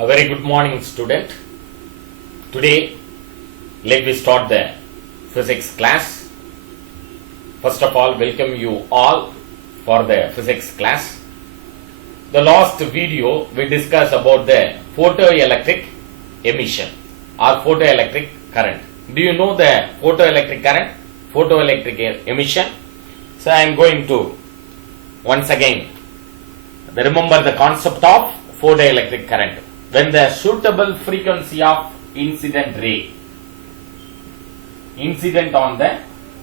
A very good morning, student. Today, let me start the physics class. First of all, welcome you all for the physics class. The last video we discussed about the photoelectric emission or photoelectric current. Do you know the photoelectric current, photoelectric emission? So I am going to once again remember the concept of photoelectric current. When the suitable frequency of incident ray incident on the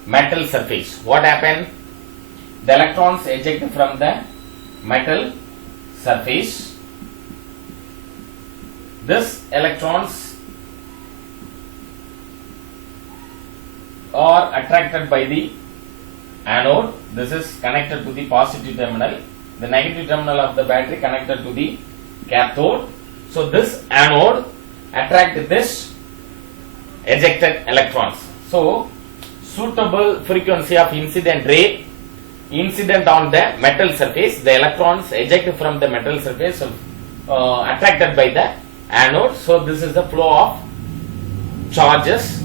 metal surface, what happened? The electrons eject from the metal surface. This electrons are attracted by the anode. This is connected to the positive terminal. The negative terminal of the battery connected to the cathode. So this anode attract this ejected electrons. So suitable frequency of incident ray incident on the metal surface, the electrons eject from the metal surface attracted by the anode. So this is the flow of charges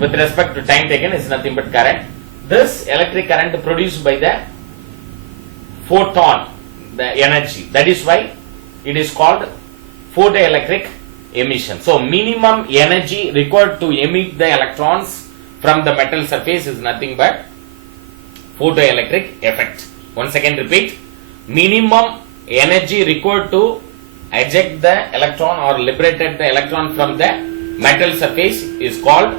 with respect to time taken is nothing but current. This electric current produced by the photon, the energy, that is why it is called photoelectric emission. So minimum energy required to emit the electrons from the metal surface is nothing but photoelectric effect. Once again repeat, minimum energy required to eject the electron or liberated the electron from the metal surface is called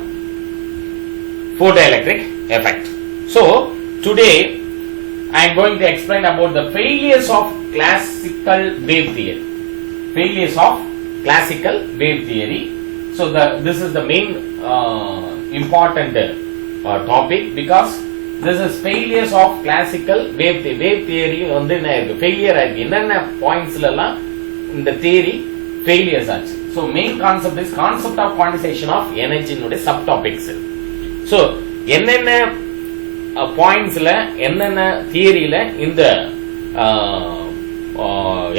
photoelectric effect. So today I am going to explain about the failures of classical wave theory. Failures of classical wave theory. So this is the main important topic because this is failures of classical wave theory. Wave theory வந்து என்ன இருக்கு? Failure ஆயிருக்கு. என்னென்ன பாயிண்ட்ஸ்ல எல்லாம் இந்த theory failures ஆச்சு. So main concept is concept of quantization of energy னுடைய subtopics. So என்னென்ன பாயிண்ட்ஸ்ல என்னென்ன தியரியில இந்த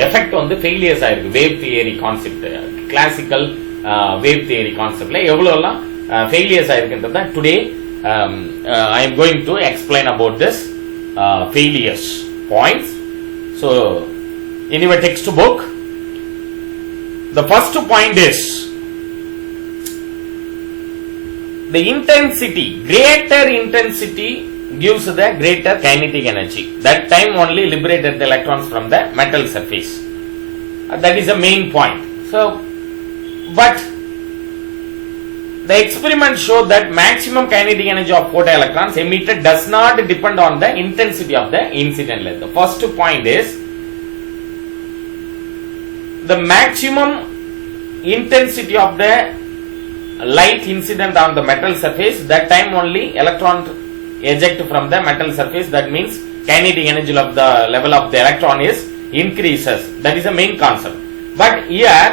எஃபெக்ட் வந்து ஃபெயிலியர்ஸ் ஆயிருக்கு. Wave theory concept, classical wave theory கான்செப்ட்ல எவ்வளவு எல்லாம் ஃபெயிலியர்ஸ் ஆயிருக்குன்றது தான் today I am going to explain about this failures points. So in your text book the first point is the intensity, greater intensity gives the greater kinetic energy. That time only liberated the electrons from the metal surface. That is the main point. So, but the experiment showed that maximum kinetic energy of photoelectrons emitted does not depend on the intensity of the incident light. The first point is the maximum intensity of the light incident on the metal surface, that time only electron eject from the metal surface. That means kinetic energy of the level of the electron is increases. That is the main concept. But here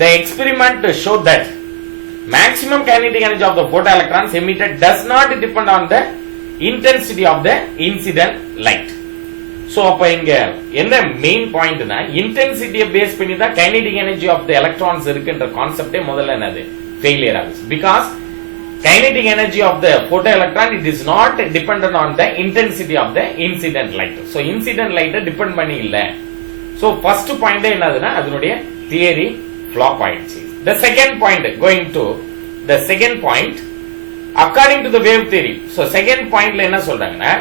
the experiment showed that maximum kinetic energy of the photoelectrons emitted does not depend on the intensity of the incident light. So அப்ப இங்க என்ன main பாயிண்ட்னா இன்டென்சிட்டியை base பண்ணி தான் kinetic energy of the electrons இருக்குன்ற கான்செப்டே முதல்ல என்னது failure ஆகுது. Because kinetic energy of the photoelectron it is not dependent on the intensity of the incident light. So incident light depend பண்ணி இல்ல. So first point என்னதுன்னா அதனுடைய theory flop ஆயிடுச்சு. The second point, going to the second point, according to the wave theory. So second pointல என்ன சொல்றாங்கன்னா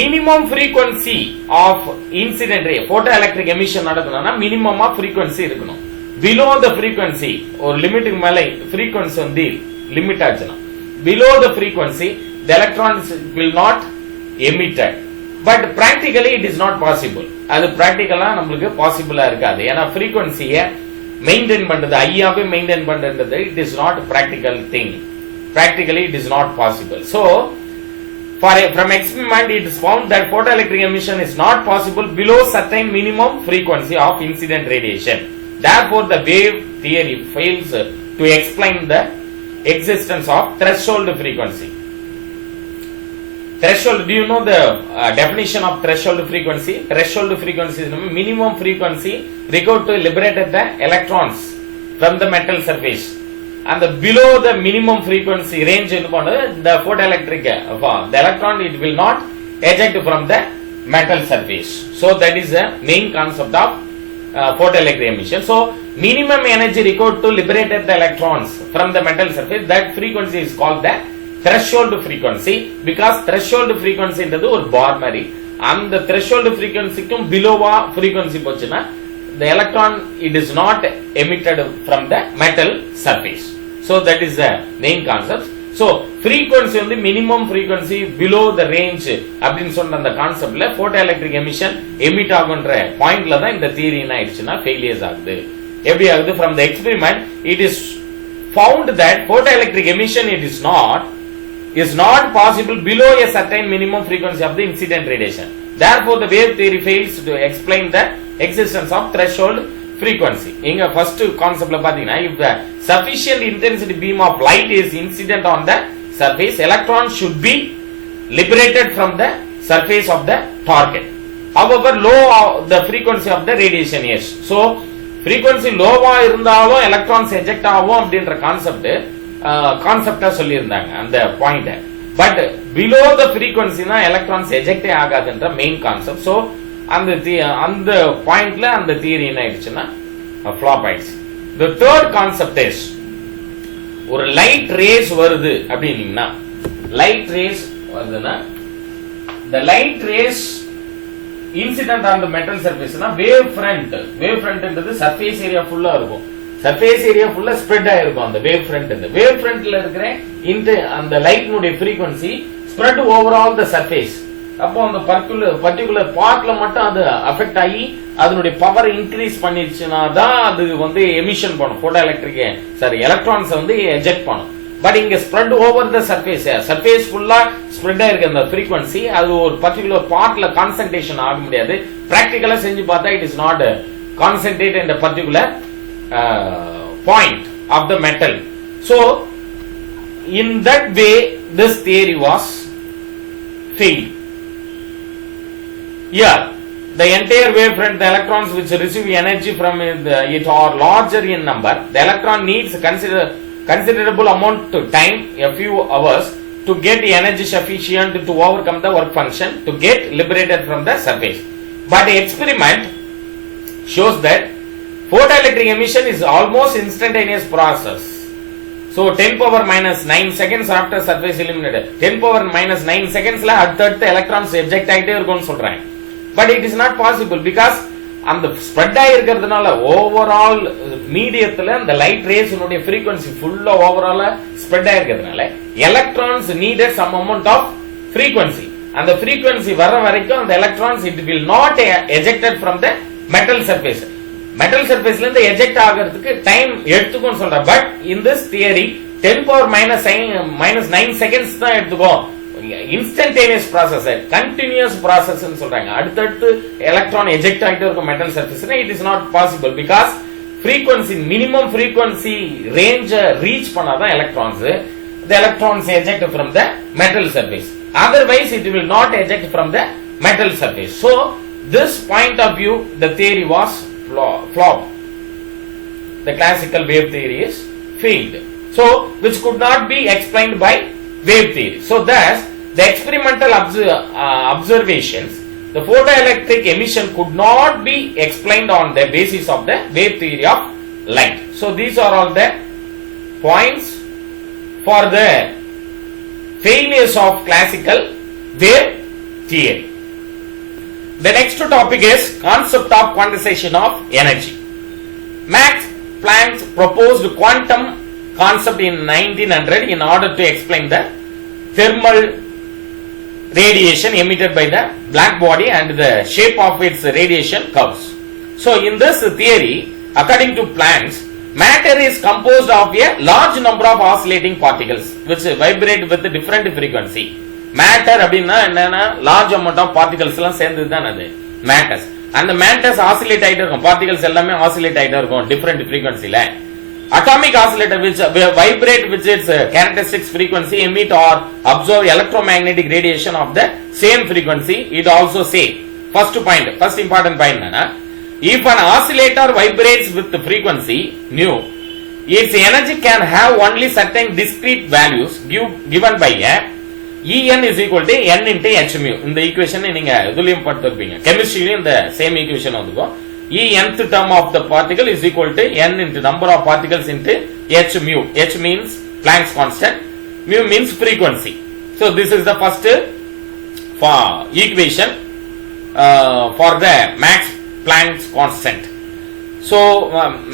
minimum frequency of incident ray photoelectric emission நடக்கணும்னா minimum of frequency இருக்கணும். Below the frequency or limiting மேல frequency வந்து limit ஆச்சுனா below the frequency the electrons will not emitted. But practically it is not possible. அது practically நமக்கு பாசிபிளா இருக்காது. ஏனா frequency-ய maintain பண்றது ஐயாவே மெயின்டைன் பண்றது it is not practical thing. Practically it is not possible. So from experiment it is found that photoelectric emission is not possible below certain minimum frequency of incident radiation. Therefore the wave theory fails to explain the existence of threshold frequency. Threshold, do you know the definition of threshold frequency? Threshold frequency is minimum frequency required to liberate the electrons from the metal surface. And below the minimum frequency range, the photoelectric, the electron, it will not eject from the metal surface. So that is the main concept of photoelectric emission. So minimum energy required to liberate the electrons from the metal surface, that frequency is called the threshold frequency, because threshold frequency is a bar mari, and the threshold frequency below frequency pochina, the electron, it is not emitted from the metal surface. So that is the main concept. So frequency on the minimum frequency below the range அப்படினு சொன்ன அந்த கான்செப்ட்ல photoelectric emission emit ஆகுன்ற பாயிண்ட்ல தான் இந்த theory என்ன ஆயிடுச்சுனா failures ஆகுது. எப்படி ஆகுது? From the experiment it is found that photoelectric emission is not possible below a certain minimum frequency of the incident radiation. Therefore the wave theory fails to explain the existence of threshold frequency. Inga first concept la pathina, if the sufficient intensity beam of light is incident on the surface, electrons should be liberated from the surface of the target. However, low the frequency of the radiation is. So frequency low ah irundhalum electrons eject agum அப்படிங்கற கான்செப்டா சொல்லி இருந்தாங்க அந்த point. But below the frequency na electrons eject ஆகாதுன்ற main concept. So அந்த பாயிண்ட்ல அந்த theory என்ன ஆயிடுச்சுன்னா ஃப்ளாப் ஆயிடுச்சு. The third concept is, ஒரு லைட் ரேஸ் வருது அப்படின்னீங்கன்னா, லைட் ரேஸ் வருதுன்னா, the light rays incident on the metal surface na wave front என்றது surface area ஃபுல்லா இருக்கும். surface area ஃபுல்லா ஸ்ப்ரெட் ஆயிருக்கும் அந்த wave front. இந்த wave frontல இருக்கிற அந்த லைட்னுடைய frequency spread over all the surface. அப்போ அந்த பர்టిక్యులர் பார்ட்ல மட்டும் அது அஃபெக்ட் ஆகி அதனுடைய பவர் இன்க்ரீஸ் பண்ணிடுச்சுனா தான் அது வந்து எமிஷன் பண்ணும், போட்டோ எலக்ட்ரிக் எலக்ட்ரான்ஸ் வந்து எஜெக்ட் பண்ணும். பட் இங்க ஸ்ப்ரெட் ஓவர் த சர்ஃபேஸ் ஃபுல்லா ஸ்ப்ரெட் ஆயிருக்கு அந்த ஃப்ரீக்வன்சி, அது ஒரு பர்டிகுலர் பார்ட்ல கான்சென்ட்ரேஷன் ஆக முடியாது. பிராக்டிகலா செஞ்சு பார்த்தா it is not concentrate in a particular point of the metal. So in that way this theory was failed. Yeah, the entire wavefront, the electrons which receive energy from it are larger in number. The electron needs considerable amount of time, a few hours, to get energy sufficient to overcome the work function to get liberated from the surface. But the experiment shows that photoelectric emission is almost instantaneous process. So 10 power minus 9 seconds after surface eliminated, 10 power minus 9 seconds la அடுத்த electrons eject ஆயிட்டே இருக்கும்னு சொல்றாங்க. But it is not possible because அந்த spread ஆயிருக்கிறதுனால overall மீடியத்துல அந்த light rays உடைய frequency ஃபுல்லா ஓவராலா ஸ்ப்ரெட் ஆயிருக்கிறதுனால electrons needed some amount of frequency. அந்த frequency வர வரைக்கும் அந்த எலக்ட்ரான்ஸ் it will not ejected from the metal surface. Metal சர்ஃபேஸ்ல இருந்து எஜெக்ட் ஆகிறதுக்கு டைம் எடுத்துக்கும் சொல்ற. But in this theory 10 power minus 9 seconds தான் எடுத்துக்கும். இன்ஸ்டன்டேனியஸ் ப்ராசஸ், கண்டினியூஸ் ப்ராசஸ் சொல்றாங்க. அடுத்தடுத்து எலக்ட்ரான் எஜெக்ட் ஆகிட்டு இருக்கும் மெட்டல் சர்ஃபேஸ்ல. It is not possible because frequency minimum frequency range reach பண்ணாதான் electrons the electrons eject from the metal surface. Otherwise it will not eject from the metal surface. So this point of view the theory was flop. The classical wave theory is failed. So which could not be explained by wave theory. So thus the experimental observations, the photoelectric emission could not be explained on the basis of the wave theory of light. So these are all the points for the failures of classical wave theory. The next topic is concept of quantization of energy. Max Planck proposed quantum concept in 1900 in order to explain the thermal radiation emitted by the black body and the shape of its radiation curves. So in this theory, according to Planck, matter is composed of a large number of oscillating particles which vibrate with different frequency. Matter அப்படின்னா என்னன்னா large amount of particles எல்லாம் சேர்ந்தது தான் அது matters. அந்த matters oscillate ஆயிட்டே இருக்கும், particles எல்லாமே ஆசிலேட் ஆயிட்டே இருக்கும் டிஃபரெண்ட் ஃப்ரீக்வன்சில. Atomic oscillator which vibrate with its characteristic frequency emit or absorb electromagnetic radiation of the same frequency. It also say first important point என்னன்னா, if an oscillator vibrates with the frequency nu, its energy can have only certain discrete values given by a En is equal to n into h mu. இந்த equation நீங்க இதுலயும் பார்த்திருப்பீங்க, கெமிஸ்ட்ரியிலும் இந்த same equation வந்துக்கும். E nth term of the particle is equal to n into number of particles into h mu. H means Planck's constant, mu means frequency. So this is the first equation for the Max Planck's constant. So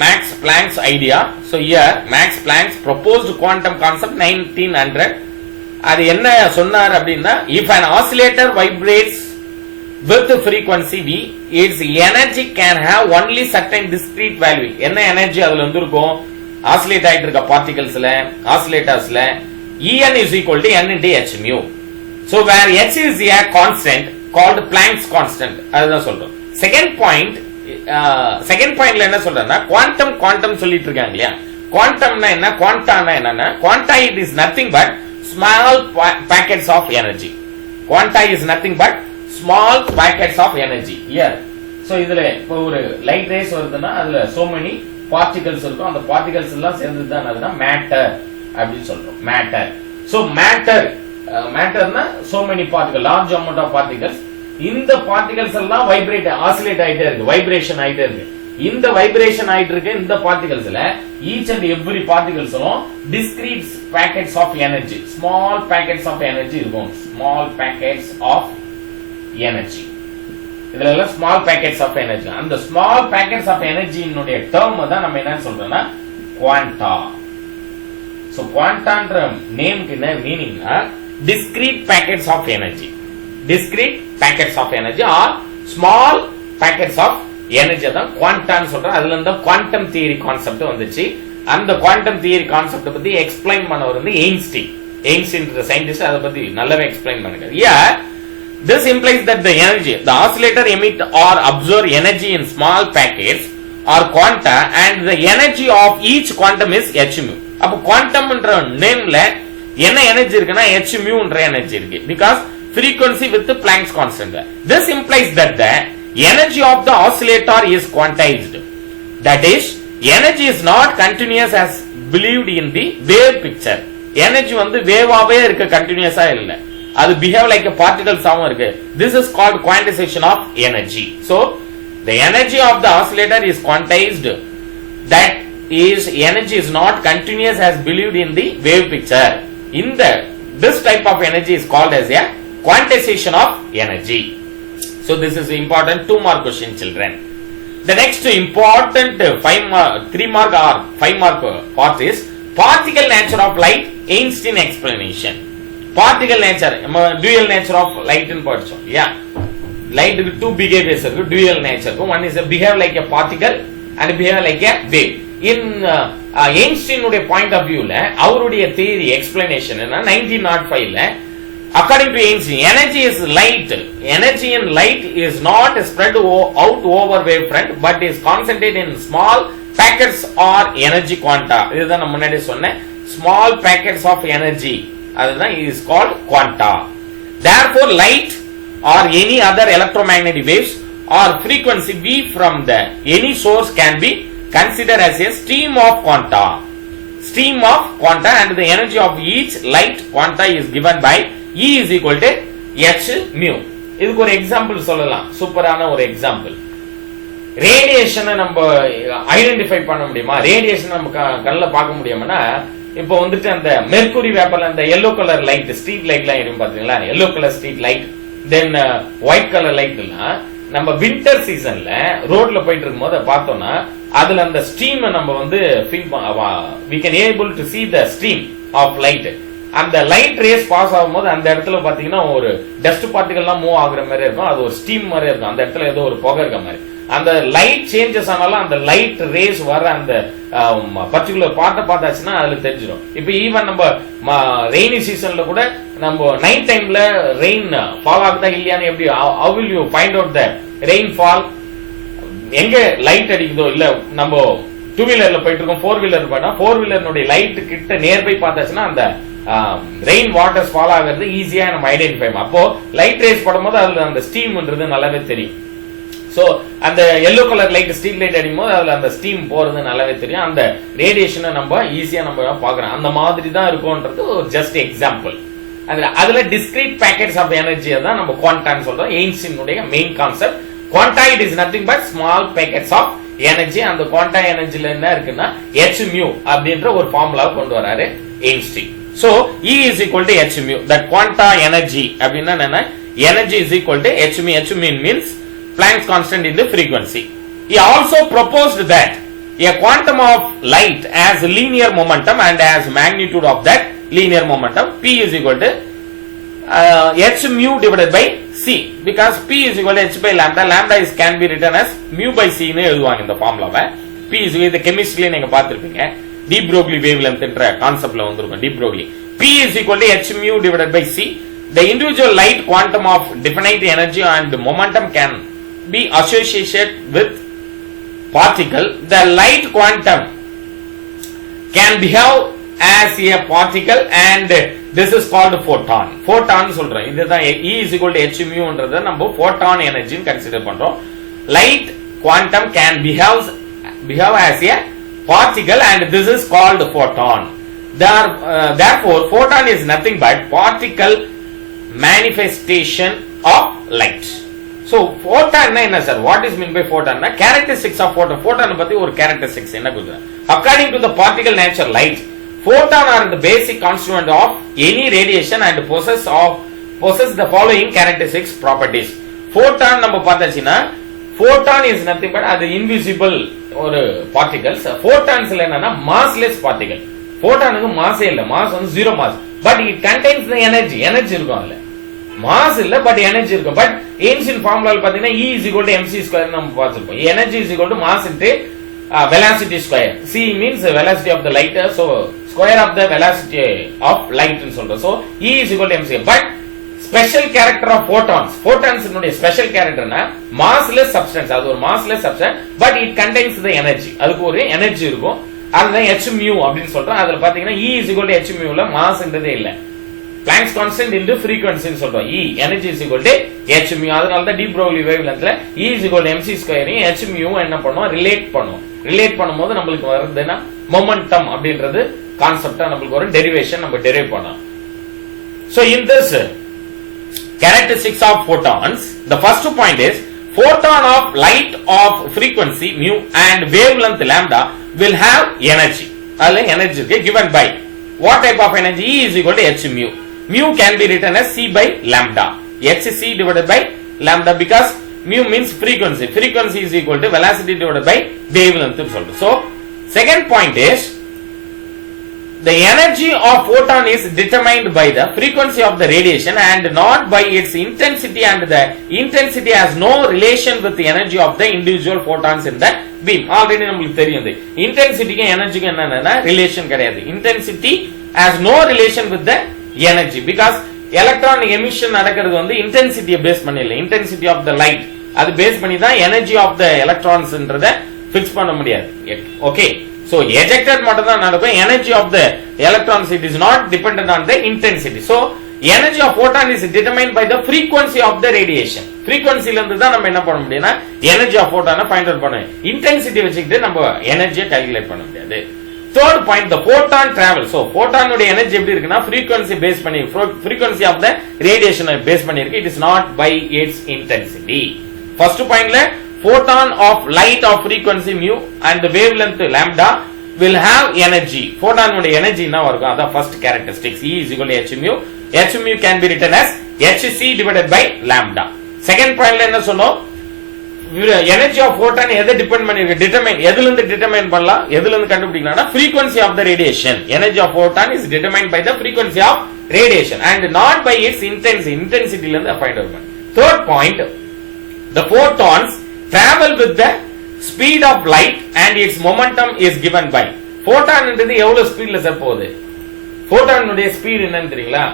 Max Planck's idea. So here Max Planck's proposed quantum concept 1900. அது என்ன சொன்னார் அப்படின்னா, if an oscillator vibrates with frequency v, its energy can have only certain discrete value. என்ன energy அதுல இருந்திருக்கும், oscillate ஆயிட்டு இருக்க பார்ட்டிகல்ஸ்ல, ஆசிலேட்டர்ஸ்ல En is equal to n into h mu. So where h is a constant called Planck's constant. அதுதான் சொல்றோம். Second பாயிண்ட்ல என்ன சொல்றேன்னா, குவாண்டம் சொல்லிட்டு இருக்காங்க இல்லையா. குவாண்டம்னா என்ன, குவாண்டானா என்னன்னா, quanta it is nothing but small packets of energy. Quanta is nothing but small packets of energy. Here, so இதுல இப்போ ஒரு லைட் ரேஸ் வருதுன்னா அதுல so many particles இருக்கும். அந்த particles எல்லாம் சேர்ந்து தான் அதுதான் மேட்டர் அப்படின்னு சொல்றோம். Matter. So மேட்டர்னா so many particles, large amount of particles. இந்த particles எல்லாம் வைப்ரேட், ஆசிலேட் ஆயிட்டே இருக்கு, வைப்ரேஷன் ஆயிட்டே இருக்கு. இந்த வைப்ரேஷன் ஆயிட்டு இருக்க இந்த பார்ட்டிகல்ஸ்ல each and every particles-ம் discrete packets of energy, small packets of energy இருக்கும். small packets of energy. இதுல எல்லாம் small packets of energy. அந்த small packets of energy னுடைய term தான் நம்ம என்ன சொல்றோம்னா quanta. So quantaன்ற நேம்க்கு என்ன மீனிங்னா, discrete packets of energy. discrete packets of energy or small packets of energy தான் குவாண்டான்னு சொல்றோம். அதுல இருந்து குவாண்டம் தியரி கான்செப்ட் வந்துச்சு. அந்த குவாண்டம் தியரி கான்செப்ட் பத்தி எக்ஸ்பிளைன் பண்ணவர் வந்து எயின்ஸ்டீன் சயின்டிஸ்ட், அதை பத்தி நல்லாவே எக்ஸ்பிளைன் பண்ணுங்க. Yeah, this implies that the energy the oscillator emit or absorb energy in small packets or quanta and the energy of each quantum is h mu. அப்ப குவாண்டம்ன்ற நேம்ல என்ன எனர்ஜி இருக்குன்னா h mu ன்ற energy இருக்கு, because frequency with the Planck's constant. This implies that the energy of the oscillator is quantized. That is, energy is not continuous as believed in the wave picture. Energy வந்து வேவாவே இருக்க, கண்டினியூஸா இல்ல, அது behave like a particle ஆவும் இருக்கு. This is called quantization of energy. So the energy of the oscillator is quantized. That is, energy is not continuous as believed in the wave picture. This type of energy is called as a quantization of energy. So this is important 2 mark question, children. The next important 3 mark or 5 mark part is particle nature of light, Einstein explanation. Particle nature, dual nature of light in படிச்சோம். Yeah, light க்கு 2 behaviors இருக்கு, dual nature. One is a behave like a particle and behave like a wave. In Einstein உடைய point of view ல அவருடைய theory explanation என்ன 1905 ல, according to Einstein, energy is light. Energy in light is not spread out over wavefront but is concentrated in small packets or energy quanta. இதுதான் நம்ம முன்னாடி சொன்ன small packets of energy, அதுதான் is called quanta. Therefore, light or any other electromagnetic waves or frequency v from the any source can be considered as a stream of quanta. Stream of quanta, and the energy of each light quanta is given by E is equal to h mu. இதுக்கு ஒரு example சொல்லலாம், சூப்பரான ஒரு example. ரேடியேஷனை நம்ம identify பண்ண முடியுமா, radiation நம்ம கண்ணில் பார்க்க முடியுமானா, இப்போ வந்துட்டு அந்த மெர்க்குரி வேப்பர்ல அந்த எல்லோ கலர் லைட், ஸ்ட்ரீட் லைட்லாம் இருக்கும் பாத்தீங்களா, எல்லோ கலர் ஸ்ட்ரீட் லைட், தென் ஒயிட் கலர் லைட் எல்லாம் நம்ம வின்டர் சீசன்ல ரோட்ல போயிட்டு இருக்கும்போது பார்த்தோம்னா அதுல அந்த ஸ்ட்ரீம் நம்ம வந்து we can able to see the stream of light. அந்த லைட் ரேஸ் பாஸ் ஆகும்போது அந்த இடத்துல பாத்தீங்கன்னா ஒரு டஸ்ட் பார்ட்டிகல்லாம் மூவ் ஆகுற மாதிரி இருக்கும், அது ஒரு ஸ்டீம் மாதிரி இருக்கும், அந்த இடத்துல ஏதோ ஒரு புகை இருக்க மாதிரி. அந்த லைட் சேஞ்சஸ் ஆனாலும் அந்த லைட் ரேஸ் வர அந்த பர்டிகுலர் பார்ட்டை பார்த்தாச்சுன்னா அதுல தெரிஞ்சிடும். இப்ப ஈவன் நம்ம ரெய்னி சீசன்ல கூட நம்ம நைட் டைம்ல ரெயின் ஃபால் ஆகுதா இல்லையான்னு எப்படி, how will you find out the rainfall? எங்க லைட் அடிக்குதோ, இல்ல நம்ம 2 வீலர்ல போயிட்டு இருக்கோம், 4 வீலர் போனா 4 வீலர்னுடைய லைட் கிட்ட நியர்பை பார்த்தாச்சுன்னா அந்த ரெயின் வாட்டர்ஸ் ஃபால் ஆகிறது ஈஸியா நம்ம ஐடென்டிஃபை. அப்போ லைட் ரேஸ் படும்போது அதுல அந்த ஸ்டீம்ன்றது நல்லாவே தெரியும். சோ அந்த yellow colour light street light அடிக்கும்போது அதுல அந்த ஸ்டீம் போறது நல்லாவே தெரியும். அந்த ரேடியேஷனை நம்ம ஈஸியா நம்ம பார்க்கறோம். அந்த மாதிரி தான் இருக்கும்ன்றது ஜஸ்ட் எக்ஸாம்பிள். அதுல discrete packets of energy தான் நம்ம குவாண்டான்னு சொல்றோம். எய்ன்ஸ்டீன் உடைய main concept. Quanta it is nothing but small packets of energy. அந்த குவாண்டா எனர்ஜில என்ன இருக்குன்னா h mu அப்படின்ற ஒரு ஃபார்முலா கொண்டு வராரு எய்ன்ஸ்டீன். So E is equal to h mu. That quanta energy அப்படின்னா என்ன? Energy is equal to h mu. H mu means Planck's constant in the frequency. He also proposed that a quantum of light has linear momentum and has magnitude of that linear momentum. P is equal to h mu divided by c, because P is equal to h by lambda. Lambda is can be written as mu by c னு எழுதுவாங்க இந்த ஃபார்முலாவை. P is equal to chemistry நீங்க பார்த்திருப்பீங்க. de Broglie wavelength என்ற கான்செப்ட்ல வந்திருக்கும். de Broglie. P is equal to h mu divided by c. The individual light quantum of definite energy and momentum can be associated with particle. The light quantum can behave as a particle and this is called photon. Photon சொல்றேன். இதுதான் E is equal to h mu ன்றத நம்ம photon energy consider பண்றோம். Light quantum can behave as a particle and this is called photon. Therefore photon is nothing but particle manifestation of light. So photon என்ன sir? What is meant by photon? Characteristics of photon. Photon பத்தி ஒரு characteristics என்ன கொடுக்குறேன்? According to the particle nature light, photon are the basic constituent of any radiation and possess the following characteristics properties. Photon நம்ம பார்த்தாச்சுன்னா photon is nothing but அது invisible ஒரு particles. Photonsல என்னன்னா massless particle. Photonக்கு மாஸே இல்ல. Mass வந்து 0 mass. But it contains the energy. Energy இருக்கும் அதுல. Mass இல்ல but energy இருக்கும். பட் ஏன்ஷியன்ட் ஃபார்முலால பாத்தீங்கன்னா E is equal to mc square நம்ம பார்த்திருப்போம். Energy is equal to mass into velocity square. C means velocity of the light, so square of the velocity of light னு சொல்றோம். So E is equal to mc. But special character of photons. Photons னுடைய special characterனா massless substance. அது ஒரு massless substance but it contains the energy. அதுக்கு ஒரு energy இருக்கும். அதுதான் h mu அப்படினு சொல்றோம். அதுல பாத்தீங்கன்னா E is equal to h mu ல மாஸ்ன்றதே இல்ல. Planck's constant into frequency னு சொல்றோம். E energy is equal to h mu. அதனால தான் de Broglie wavelengthல E is equal to mc square h mu என்ன பண்ணுவோம்? ரிலேட் பண்ணுவோம். ரிலேட் பண்ணும்போது நமக்கு வருதுன்னா மொமெண்டம் அப்படின்றது கான்செப்டா நமக்கு ஒரு டெரிவேஷன் நம்ம டெரைவ் பண்ணோம். So in this characteristics of photons, the first point is photon of light of frequency mu and wavelength lambda will have energy. அதுல energy இருக்கு given by what type of energy? E is equal to h mu. Mu can be written as c by lambda. hc divided by lambda because mu means frequency. Frequency is equal to velocity divided by wavelength. So second point is the energy of photon is determined by the frequency of the radiation and not by its intensity, and the intensity has no relation with the energy of the individual photons in the beam. Already நமக்கு தெரியும் intensity க்கு energy க்கு என்னன்னா relation கிடையாது. Intensity has no relation with the energy because electron emission நடக்கிறது வந்து intensity base பண்ணி இல்ல. Intensity of the light அது பேஸ் பண்ணி தான் energy of the electrons ன்றத fix பண்ண முடியாது. Okay. So ejected மட்டும் தான் நடக்கும். Energy of the electrons it is not dependent on the intensity. So energy of photon is determined by the frequency of the radiation. Frequency ல இருந்து தான் நம்ம என்ன பண்ண முடியும்னா energy of photon find out பண்ணுவோம். Intensity வச்சுக்கிட்டு நம்ம energy calculate பண்ண முடியாது. Third point, the photon travel. So photon உடைய energy எப்படி இருக்குன்னா frequency base பண்ணி frequency of the radiation base பண்ணி இருக்கு. It is not by its intensity. First point ல photon of light of frequency mu and the wavelength lambda will have energy. Photon உடைய energy என்ன இருக்கும்? அதான் first characteristics. E is equal to h mu. H mu can be written as hc divided by lambda. Second point ல என்ன சொன்னோம்? Energy of photon எதை depend பண்ணிருக்கு? Determine எதுல இருந்து டிட்டர்மைன் பண்ணலாம்? எதுல இருந்து கண்டுபிடிக்கலாம்னா frequency of the radiation. Energy of photon is determined by the frequency of radiation and not by its intensity. Intensity ல இருந்து find out பண்ணு. Third point, the photons travel with the speed of light and its momentum is given by. Photon ன்றது எவ்வளவு ஸ்பீட்ல sir போகுது? Photon உடைய speed என்னன்னு தெரியுங்களா?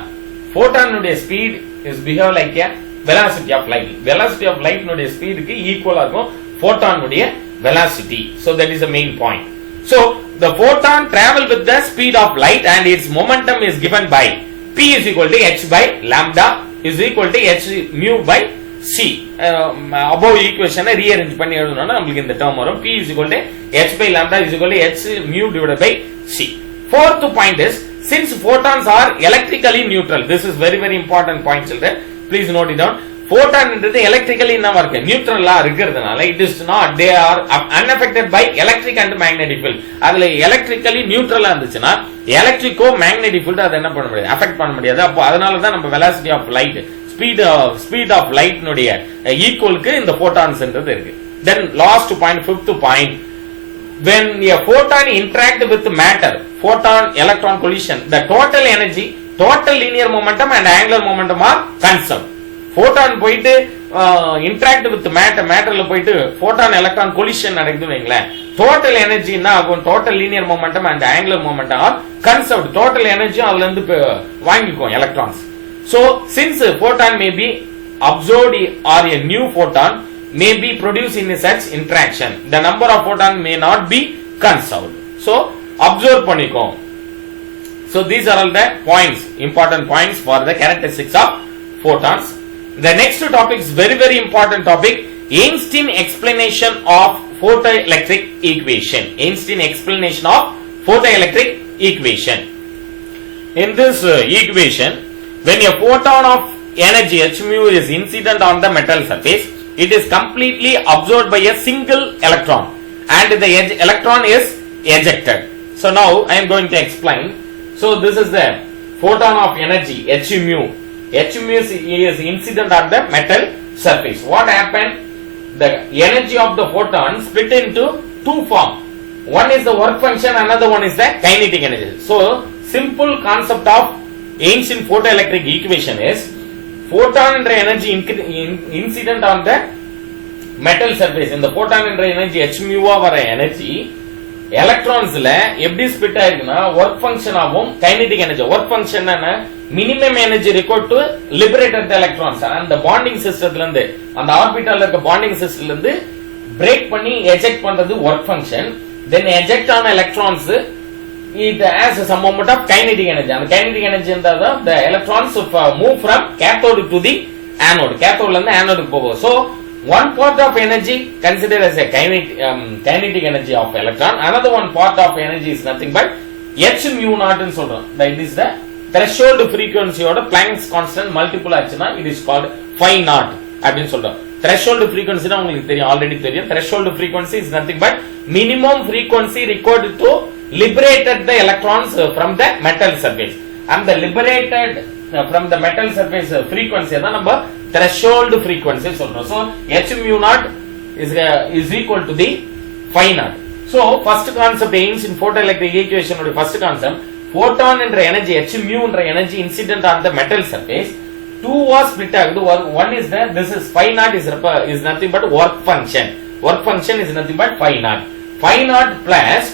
Photon உடைய speed is behave like a velocity of light. Velocity of light உடைய ஸ்பீடுக்கு ஈக்குவலா இருக்கும் photon உடைய velocity. So that is the main point. So the photon travel with the speed of light and its momentum is given by P is equal to h by lambda is equal to h mu by C. Above equation rearrange பண்ணி எழுதணும்னா நமக்கு இந்த term வரும். P is equal to H by lambda is equal to H mu divided by C. Fourth point is, since photons are electrically neutral, this is very very important point children, please note it down. Photon என்றது electrically என்ன இருக்கு, நியூட்ரலா இருக்கிறதுனால it is not, they are unaffected by electric and magnetic field. அதுல electrically neutral இருந்துச்சுன்னா electrico magnetic field அது என்ன பண்ண முடியாது, affect பண்ண முடியாது. அப்போ அதனால தான் நம்ம velocity of light, speed of light னுடைய ஈக்குவலுக்கு இந்த photons என்றது இருக்கு. Then last point, fifth point, when a photon interact with matter, photon electron collision, the total energy, total linear momentum and angular momentum are conserved. Photon போயிட்டு interact with matter, matterல போயிட்டு photon electron collision நடக்குதுன்னு வைங்களேன், total energy என்ன ஆகும், total linear momentum and angular momentum are conserved. Total energy அதுல இருந்து வாங்கிக்கும் electrons. So since photon may be absorbed or a new photon may be produced in such interaction, the number of photon may not be conserved. So absorb பண்ணிக்கும். So these are all the points, important points for the characteristics of photons. The next topic is very very important topic, Einstein explanation of photoelectric equation. Einstein explanation of photoelectric equation. In this equation, when a photon of energy h mu is incident on the metal surface, it is completely absorbed by a single electron and the electron is ejected. So now I am going to explain. So this is the photon of energy h mu. H mu is incident on the metal surface. What happened? The energy of the photon split into two forms. One is the work function, another one is the kinetic energy. So simple concept of Einstein photoelectric equation is, photon என்ற energy incident on the metal surface. இந்த photon என்ற energy h mu வர energy electronsல எப்படி split ஆயிருக்குன்னா, work function ஆகும், kinetic energy. work function என்ன, minimum energy required to liberate the electrons. அந்த bonding systemல இருந்து, அந்த ஆர்பிட்டால்ல இருக்க bonding systemல இருந்து break பண்ணி eject பண்றது work function. Then eject ஆன electrons, it has some amount of kinetic energy. And kinetic energy என்றது the electrons move from cathode to the anode. cathode இருந்து anode போகும். So one part of energy considered as a kinetic energy of electron, another one part of energy is nothing but h mu naught ன்னு சொல்றோம். That is the threshold frequency ஓட Planck's constant multiple ஆச்சுன்னா it is called phi naught அப்படினு சொல்றோம். threshold frequency னா உங்களுக்கு தெரியும், already தெரியும். threshold frequency is nothing but minimum frequency required to liberate the electrons from the metal surface. And the liberated from the metal surface frequency தான் நம்ம threshold frequency சொல்றோம். So h mu naught is equal to the phi naught. So first concept Einstein photoelectric equation ஓட first concept, photon என்ற energy h mu என்ற energy incident on the metal surface, two was split ஆகுது. One is that this is phi naught is nothing but work function. Work function is nothing but phi naught. Phi naught plus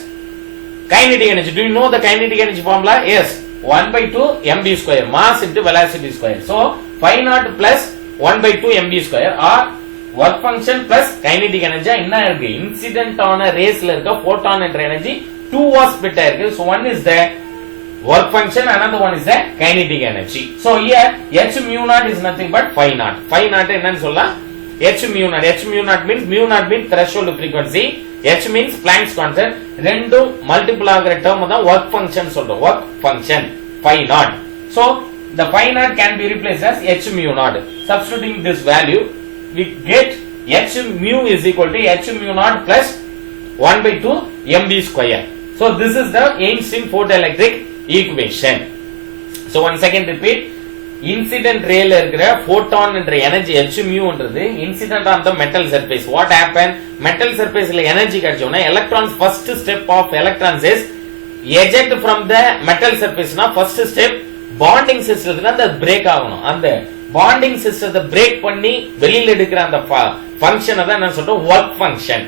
kinetic energy. Do you know the kinetic energy formula? Yes, 1 by 2 mv square, mass into velocity square. So phi naught plus 1 by 2 mv square or work function plus kinetic energy என்ன இருக்கு, incident ஆன ரேஸ்ல இருக்க photon என்ற energy 2 was split ஆயிருக்கு. So one is the work function, another one is the kinetic energy. So here h mu naught is nothing but phi naught. Phi naught என்னன்னு சொல்லலாம், h mu naught. h mu naught means threshold frequency, h means Planck's constant. ரெண்டும் multiple ஆகிற term தான் work function சொல்றோம். work function phi naught. So the phi naught can be replaced as h mu naught. Substituting this value, we get h mu is equal to h mu naught plus 1 by 2 mv square. So this is the Einstein photoelectric equation. So once again repeat, incident ray ல இருக்கிற photon என்ற energy h mu ன்றது incident on the metal surface. What happened, metal surface ல energy கிடைச்சோம்னா electrons first step of electrons is eject from the metal surface. னா first step bonding systemத்துல அந்த break ஆகணும். அந்த bonding systemத்தை break பண்ணி வெளியில எடுக்கிற அந்த function தான் என்ன சொல்றோம், work function.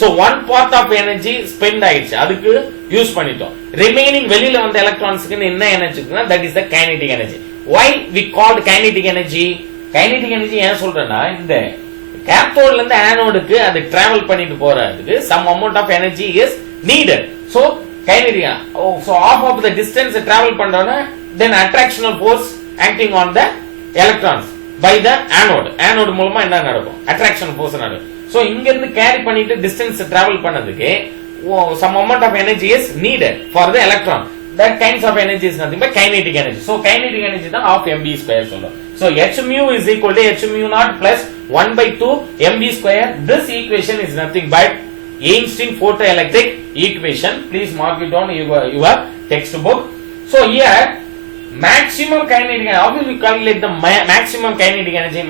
So one part of energy spend ஆயிடுச்சு, அதுக்கு யூஸ் பண்ணிட்டோம். ரிமைனிங் வெளியில வந்த எலக்ட்ரான்ஸ்க்கு என்ன எனர்ஜி இருக்குன்னா, that is the kinetic energy. Why we called kinetic energy? kinetic energy ஏன் சொல்றேன்னா, இந்த கேத்தோட்ல இருந்து ஆனோடுக்கு அது டிராவல் பண்ணிட்டு போறதுக்கு some amount of energy is needed. So kinetic, so half of the distance travel பண்றோம்னா then attractional force acting on the electrons. by the anode மூலமா என்ன நடக்கும் attraction force நடக்கும் so இங்க இருந்து கேரி பண்ணிட்டு distance travel பண்ணதுக்கு some amount of energy is needed for the electron that kinds of energy is nothing but kinetic energy so kinetic energy தான் half mv square சொல்றோம் so h mu is equal to h mu naught plus 1 by 2 mv square this equation is nothing but Einstein photoelectric equation please mark it down your textbook so here maximum kinetic energy how will we calculate the maximum kinetic energy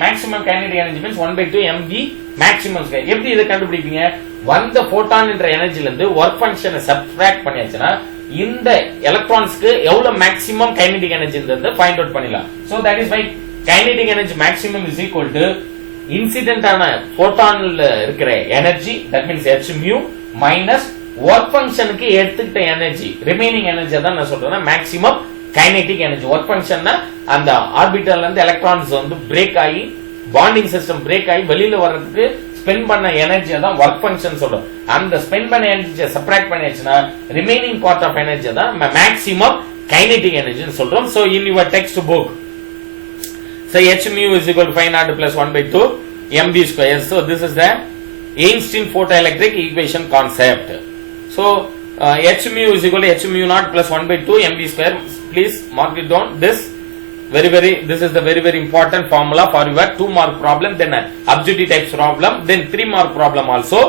means 1 by 2 mv maximum square எப்படி இத கண்டுபிடிப்பீங்க வந்த photon என்ற எனர்ஜில இருந்து work function subtract பண்ணியாச்சுனா இந்த எலக்ட்ரான்ஸ்க்கு எவ்வளவு maximum kinetic energy இருந்தது find out பண்ணிடலாம் so that is why kinetic energy maximum is equal to incident ஆன photonல இருக்கிற energy that means h mu minus work function க்கு எடுத்துக்கிட்ட எனர்ஜி remaining energy தான் நான் சொல்றேன் maximum kinetic energy work function னா அந்த ஆர்பிட்டல்ல இருந்து எலக்ட்ரான்ஸ் வந்து பிரேக் ஆகி பாண்டிங் சிஸ்டம் பிரேக் ஆகி வெளியில வர்றதுக்கு ஸ்பெண்ட் பண்ண எனர்ஜி தான் work function சொல்றோம் அந்த ஸ்பெண்ட் பண்ண எனர்ஜியை சப்ட்ராக்ட் பண்ணியாச்சுனா ரிமைனிங் பார்ட் ஆஃப் எனர்ஜி தான் maximum kinetic energy ன்னு சொல்றோம் so in your text book so h mu is equal to 5 naught plus 1 by 2 mv square so this is the Einstein photoelectric equation concept so h mu is equal to h mu naught plus 1 by 2 mv square please mark it down this is the very important formula for your 2 mark problem then objective types problem then 3 mark problem also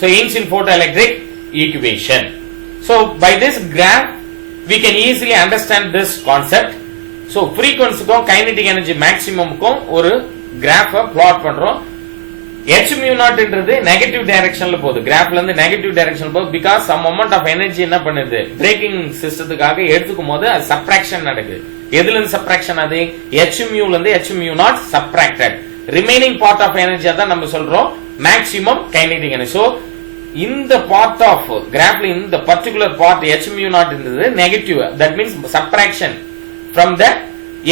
so Einstein photoelectric equation so by this graph we can easily understand this concept so frequency க்கும் kinetic energy maximum க்கும் ஒரு graph plot பண்றோம் h mu naught ன்றது negative டைரக்ஷன்ல போகுது கிராஃப்ல இருந்து negative direction போகுது because some amount of energy என்ன பண்ணுது பிரேக்கிங் சிஸ்டத்துக்காக எடுத்துக்கும்போது அது சப்ட்ராக்ஷன் நடக்குது எதுல இருந்து சப்ட்ராக்ஷன் அது h mu ல இருந்து h mu naught subtracted remaining part of energy தான் நம்ம சொல்றோம் maximum kinetic energy so இந்த part of graphல இந்த particular part h mu naught இருந்தது negative that means subtraction from the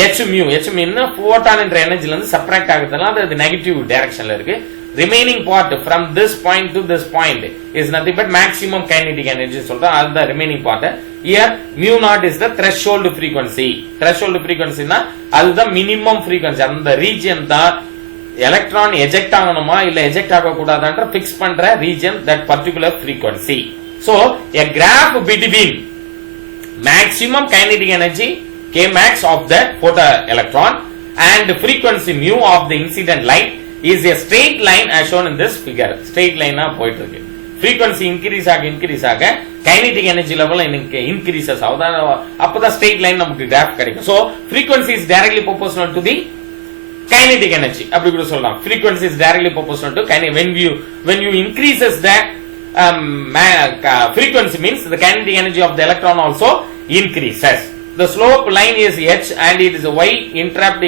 h mu ன்னா photon என்ற எனர்ஜில இருந்து சப்ட்ராக்ட் ஆகுறதுனால அது நெகட்டிவ் டைரக்ஷன்ல இருக்கு remaining part from this point to this point is nothing but maximum kinetic energy சொல்றோம் அதுதான் remaining part here mu naught is the threshold frequency னா அதுதான் minimum frequency அந்த region தான் எலக்ட்ரான் எஜெக்ட் ஆகணுமா இல்ல எஜெக்ட் ஆக கூடாதான்ற ஃபிக்ஸ் பண்ற region that particular frequency so a graph between maximum kinetic energy Kmax of the photoelectron and frequency mu of the incident light is a straight line as shown in this figure straight line போயிட்டு இருக்கு frequency increase ஆக kinetic energy level increases அப்பதான் straight line நமக்கு graph கிடைக்கும் so frequency is directly proportional to the kinetic energy அப்படி கூட சொல்லலாம் frequency is directly proportional to when you increases the frequency means the kinetic energy of the electron also increases the slope line is h and it is y intercept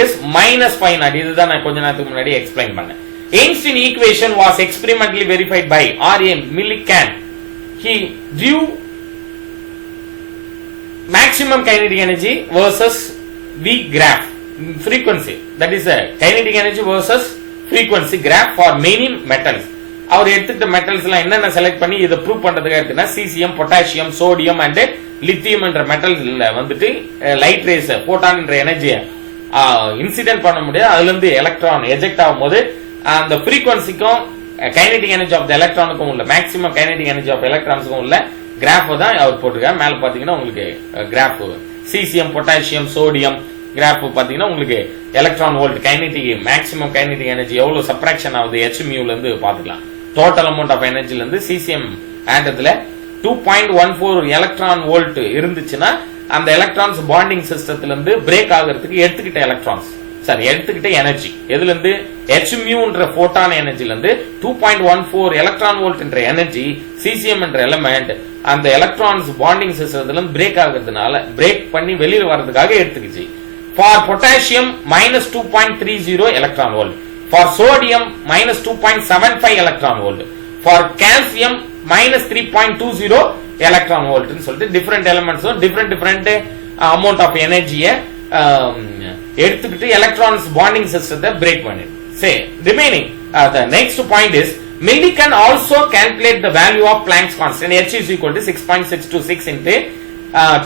is minus 5 naught இதுதான் நான் கொஞ்ச நேரத்துக்கு முன்னாடி explain பண்ணேன் Einstein equation was experimentally verified by R.A. Millikan he drew maximum kinetic energy versus the graph frequency that is kinetic energy versus frequency graph for many metals அவர் எடுத்துக்கிட்ட மெட்டல்ஸ்லாம் என்னென்ன select பண்ணி இதை ப்ரூவ் பண்றதுக்காக இருக்குன்னா caesium potassium sodium and lithium என்ற மெட்டல்ஸ்ல வந்துட்டு light race போட்டான் என்ற எனர்ஜியை இன்சிடென்ட் பண்ண முடியாது அதுல இருந்து எலக்ட்ரான் எஜெக்ட் ஆகும்போது அந்த ஃப்ரீக்வன்சிக்கும் கைனடிக் எனர்ஜி ஆஃப் த எலக்ட்ரானுக்கும் உள்ள மேக்ஸிமம் கைனடிக் எனர்ஜி ஆஃப் எலக்ட்ரான்ஸுக்கும் உள்ள கிராஃப் தான் அவர் போட்டிருக்காரு மேல பாத்தீங்கன்னா உங்களுக்கு graph caesium potassium sodium graph பாத்தீங்கன்னா உங்களுக்கு electron volt kinetic maximum kinetic energy எவ்வளவு சப்ட்ராக்ஷன் ஆகுது h mu ல இருந்து பாத்துக்கலாம் டோட்டல் அமௌண்ட் ஆஃப் எனர்ஜில இருந்து சிசிஎம் ஆட்டத்துல 2.14 எலக்ட்ரான் வோல்ட் இருந்துச்சுன்னா அந்த எலக்ட்ரான்ஸ் பாண்டிங் சிஸ்டத்துல இருந்து பிரேக் ஆகிறதுக்கு எடுத்துக்கிட்ட எனர்ஜி எதுல இருந்து h mu என்ற போட்டான் எனர்ஜில இருந்து 2.14 எலக்ட்ரான் வோல்ட் என்ற எனர்ஜி சிசிஎம் என்ற எலிமெண்ட் அந்த எலக்ட்ரான்ஸ் பாண்டிங் சிஸ்டத்துல இருந்து பிரேக் ஆகிறதுனால பிரேக் பண்ணி வெளியில வர்றதுக்காக எடுத்துக்கிச்சு for potassium minus 2.30 electron volt for sodium minus 2.75 electron volt for calcium minus 3.20 electron volt ன்னு சொல்லிட்டு different elements different amount of energy எடுத்துக்கிட்டு electrons bonding system பிரேக் பண்ணி say remaining the next point is Millikan also calculate the value of Planck's constant h is equal to 6.626 into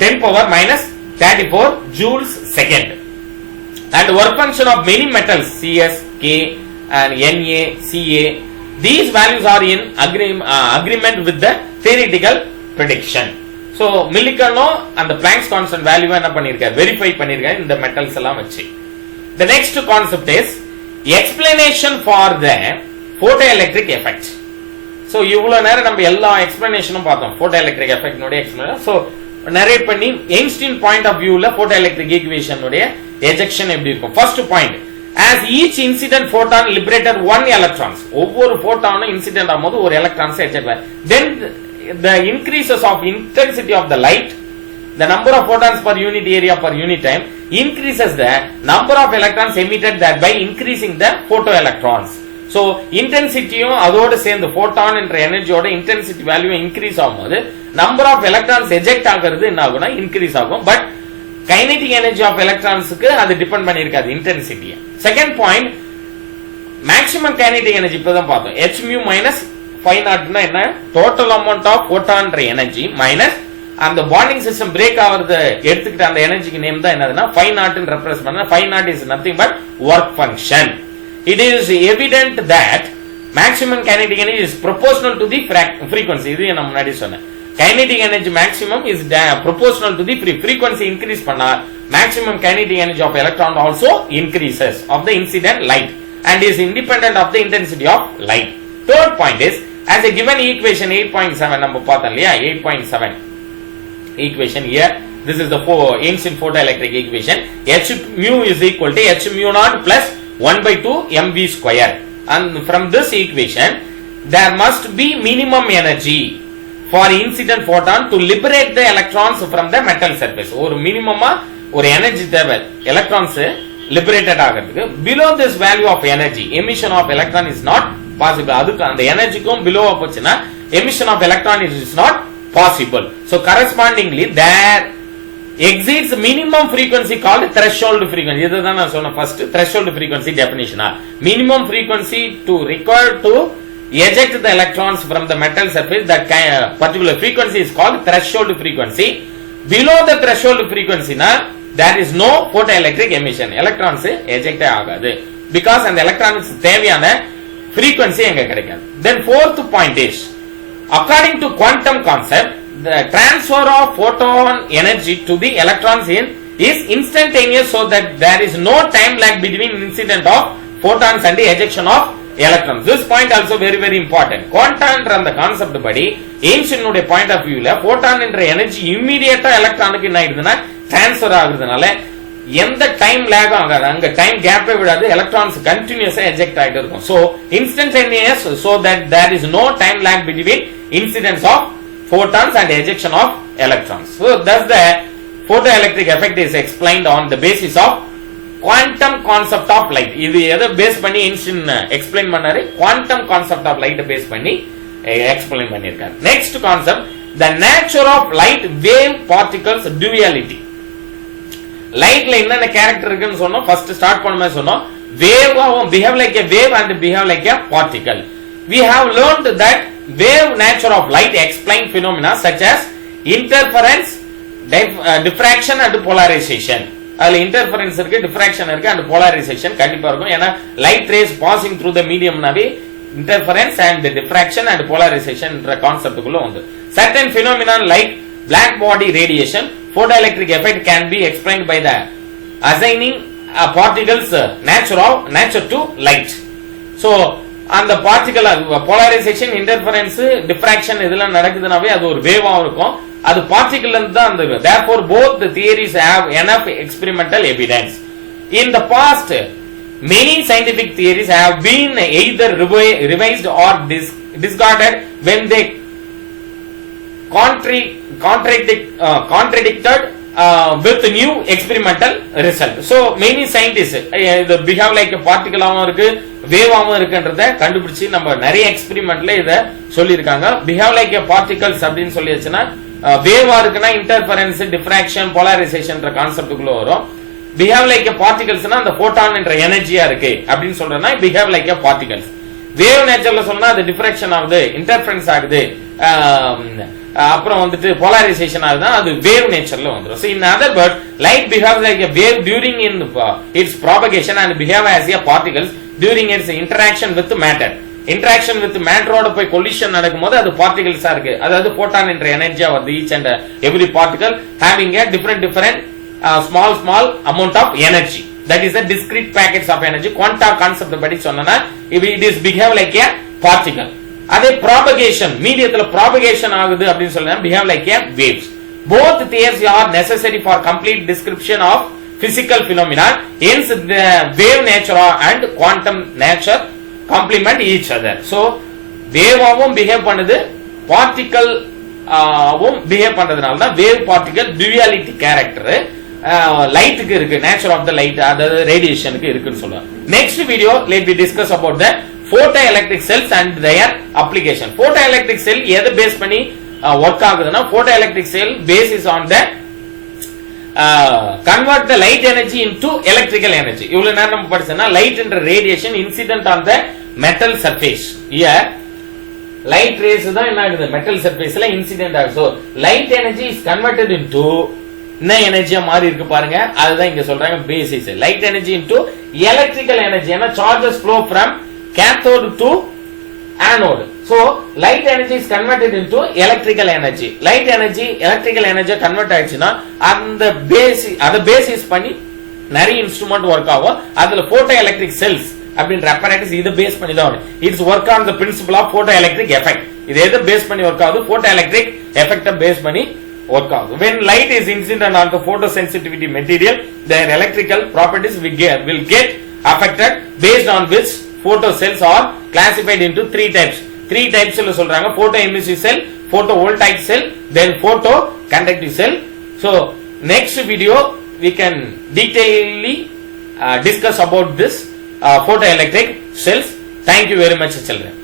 10 power minus 34 joules second. And work function of many metals Cs, K and Na, Ca, these values are in agreement with the theoretical prediction. So Millikan and the Planck's constant value என்ன பண்ணிருக்காரு verify பண்ணிருக்காரு இந்த metals எல்லாம் வச்சு. The next concept is explanation for the photoelectric effect. So இவ்வளவு நேரம் நம்ம எல்லா எக்ஸ்பிளனேஷனும் பார்த்தோம் photoelectric effect உடைய எக்ஸ்பிளனேஷன். So நரேட் பண்ணி ஐன்ஸ்டீன் பாயிண்ட் ஆஃப் வியூல photoelectric equation உடைய எஜெக்ஷன் எப்படி இருக்கும். First point, as each incident photon liberated one electrons, ஒவ்வொரு போட்டானும் இன்சிடென்ட் ஆகும்போது ஒரு எலக்ட்ரான்ஸ் எஜெக்ட் ஆகும். Then the increases of intensity of the light, the number of photons per unit area per unit time increases the number of electrons emitted, thereby increasing the photoelectrons. So இன்டென்சிட்டியும் அதோட சேர்ந்து photon என்ற எனர்ஜியோட intensity value increase ஆகும்போது number of electrons eject ஆகிறது என்ன ஆகும்னா increase ஆகும். பட் கைனெடிக் எனர்ஜி ஆஃப் எலக்ட்ரான்ஸ்க்கு அது டிபெண்ட் பண்ணிருக்காது இன்டென்சிட்டியை. Second point, maximum kinetic energy இப்பதான் பார்த்தோம். h mu minus 5 நாட்னா என்ன, டோட்டல் அமௌண்ட் ஆஃப் போட்டான்ற எனர்ஜி மைனஸ் அந்த பாண்டிங் சிஸ்டம் பிரேக் ஆகிறது எடுத்துக்கிட்ட அந்த எனர்ஜிக்கு நேம் தான் என்னதுன்னா 5 நாட் ரெப்ரசன்ட் பண்ண. 5 not is nothing but work function. It is evident that maximum kinetic energy is proportional to the frequency. இது நம்ம முன்னாடி சொன்னேன். Kinetic energy maximum is proportional to the frequency increase பண்ணா maximum kinetic energy of electron also increases of the incident light and is independent of the intensity of light. Third point is, as a given equation 8.7 நம்ம பார்த்தோம் இல்லையா, 8.7 equation here, this is the ancient photoelectric equation. H mu is equal to h mu naught plus 1 by 2 mv square, and from this equation there must be minimum energy for incident photon to liberate the electrons from the metal surface. ஒரு மினிமமா ஒரு energy தேவை electrons liberated ஆகிறதுக்கு. below this value of energy emission of electron is not possible. அதுக்கு அந்த எனர்ஜிக்கும் below போச்சுன்னா emission of electron is not possible. So correspondingly there exceeds minimum frequency called threshold frequency. இதுதான் நான் சொன்ன first threshold frequency definition. Minimum frequency to required to eject the electrons from the metal surface, that particular frequency is called threshold frequency. Below the threshold frequency na there is no photoelectric emission. Electrons eject ஆகாது because அந்த electrons தேவையான frequency எங்க கிடைக்காது. Then fourth point is, according to quantum concept, the transfer of photon energy to the electrons is instantaneous, so that there is no time lag between incident of photons and the ejection of electrons. This point also very very important. Quantum என்ற concept படி Einstein உடைய point of வியூல photon என்ற energy இமிடியேட்டா எலக்ட்ரானுக்கு என்ன ஆயிடுதுன்னா transfer ஆகுறதுனால எந்த time lakh ஆகாது, அங்க டைம் கேப்பே விடாது, எலக்ட்ரான்ஸ் கண்டினியூஸா எஜெக்ட் ஆயிட்டு இருக்கும். So instantaneous, so that there is no time lag between incidence of photons and ejection of electrons. So thus the photoelectric effect is explained on the basis of quantum concept of light. இது எதை base பண்ணி Einstein explain பண்ணாரு, quantum concept of light base பண்ணி explain பண்ணிருக்காரு. Next concept, the nature of light wave particles duality. லைட்ல என்னென்ன character இருக்குன்னு சொன்னோம், ஃபர்ஸ்ட் ஸ்டார்ட் பண்ணும்போது சொன்னோம் wave behave like a wave and behave like a particle. We have learned that wave nature of light explain phenomena such as interference, diffraction and polarization. அதுல interference இருக்கு, diffraction இருக்கு and polarization கண்டிப்பா இருக்கும். ஏன்னா light rays passing through the மீடியம்னாவே interference and diffraction and polarization என்ற கான்செப்டுக்குள்ள வந்து certain phenomena like black body radiation, photoelectric effect can be explained by the assigning particles nature to light. So அந்த particle polarisation, interference, diffraction இதெல்லாம் நடக்குதுனாவே அது ஒரு வேவா இருக்கும். அது particle தான் அந்த. therefore both the theories have enough experimental evidence. In the past many scientific theories have been either revised or discarded when they contradicted with new experimental result. So many scientists the behave like a particle ஆவும் இருக்கு, wave ஆவும் இருக்குன்றத கண்டுபிடிச்சு நம்ம நிறைய எக்ஸ்பெரிமெண்ட்ல இத சொல்லிருக்காங்க. behave like a particles அப்படினு சொல்லியாச்சுன்னா வேவா இருக்குன்னா இன்டர்ஃபரன்ஸ், டிஃப்ராக்ஷன், போலரைசேஷன்ன்ற கான்செப்டுக்குள்ள வரும். behave like a particlesனா அந்த போட்டான் என்ற எனர்ஜியா இருக்கு அப்படினு சொல்றேன்னா behave like a particles. Wave நேச்சர்ல சொன்னா அது டிஃப்ராக்ஷன் ஆகுது, இன்டர்ஃபரன்ஸ் ஆகுது, அப்புறம் வந்துட்டு போலரைசேஷன் ஆகுதுன்னா அது வேவ் நேச்சர்ல வந்துரும். So in other words, light behaves like a wave during its propagation and behave as a particles during its interaction with matter. Interaction with மேட்டரோட போய் கொலிஷன் நடக்கும்போது அது பார்ட்டிகல்ஸா இருக்கு. அதாவது போட்டான் என்ற எனர்ஜியா வருது. Each and every particle having a different small amount of energy. That is the discrete packets of energy. Quanta concept படி சொன்னா it is behave like a particle. அதே propagation மீடியத்துல propagation ஆகுது அப்படின்னு சொல்லலாம், behave like a waves. Both theories are necessary for complete description of physical phenomena. Hence the wave nature and quantum nature complement each other. So wave ஆவும் behave பண்ணுது, particle ஆவும் behave பண்றதுனால தான் wave particle duality character லைட்டுக்கு இருக்கு, nature of the light அதாவது ரேடியேஷனுக்கு இருக்குன்னு சொல்லுவாங்க. Next video let we discuss about the photo electric cells and their application. Photo electric cell எதை பேஸ் பண்ணி ஒர்க் ஆகுதுன்னா, photo electric cell basis on the convert the light energy into electrical energy. இவ்வளவு நேரம் நம்ம படிச்சோம்னா light என்ற radiation incident on the metal surface. Here light race தான் என்ன ஆகுது, மெட்டல் சர்ஃபேஸ்ல இன்சிடென்ட் ஆகுது. So light energy is converted into என்ன எனர்ஜியா மாறி இருக்கு பாருங்க, அதுதான் இங்க சொல்றாங்க basis. Light energy into electrical energy. ஏன்னா charges flow from cathode to anode. So light energy is converted into electrical energy. Light energy electrical energy convert ஆயிடுச்சுன்னா அந்த பேசிஸ் பண்ணி நிறைய இன்ஸ்ட்ருமெண்ட் ஒர்க் ஆகும். அதுல போட்டோ எலக்ட்ரிக் செல்ஸ் அப்படின்ற apparatus இதை base பண்ணி தான் வரும். It's work on the principle of photo electric effect. இது எதை பேஸ் பண்ணி ஒர்க் ஆகுது, போட்டோ எலக்ட்ரிக் எஃபெக்ட பேஸ் பண்ணி work out. When light is incident on the photosensitivity material, their electrical properties will get affected, based on which photo cells are classified into three types. Three types ல சொல்றாங்க, photo emissive cell, photovoltaic cell, then photo conductive cell. So next video we can detailedly discuss about this photoelectric cells. Thank you very much children.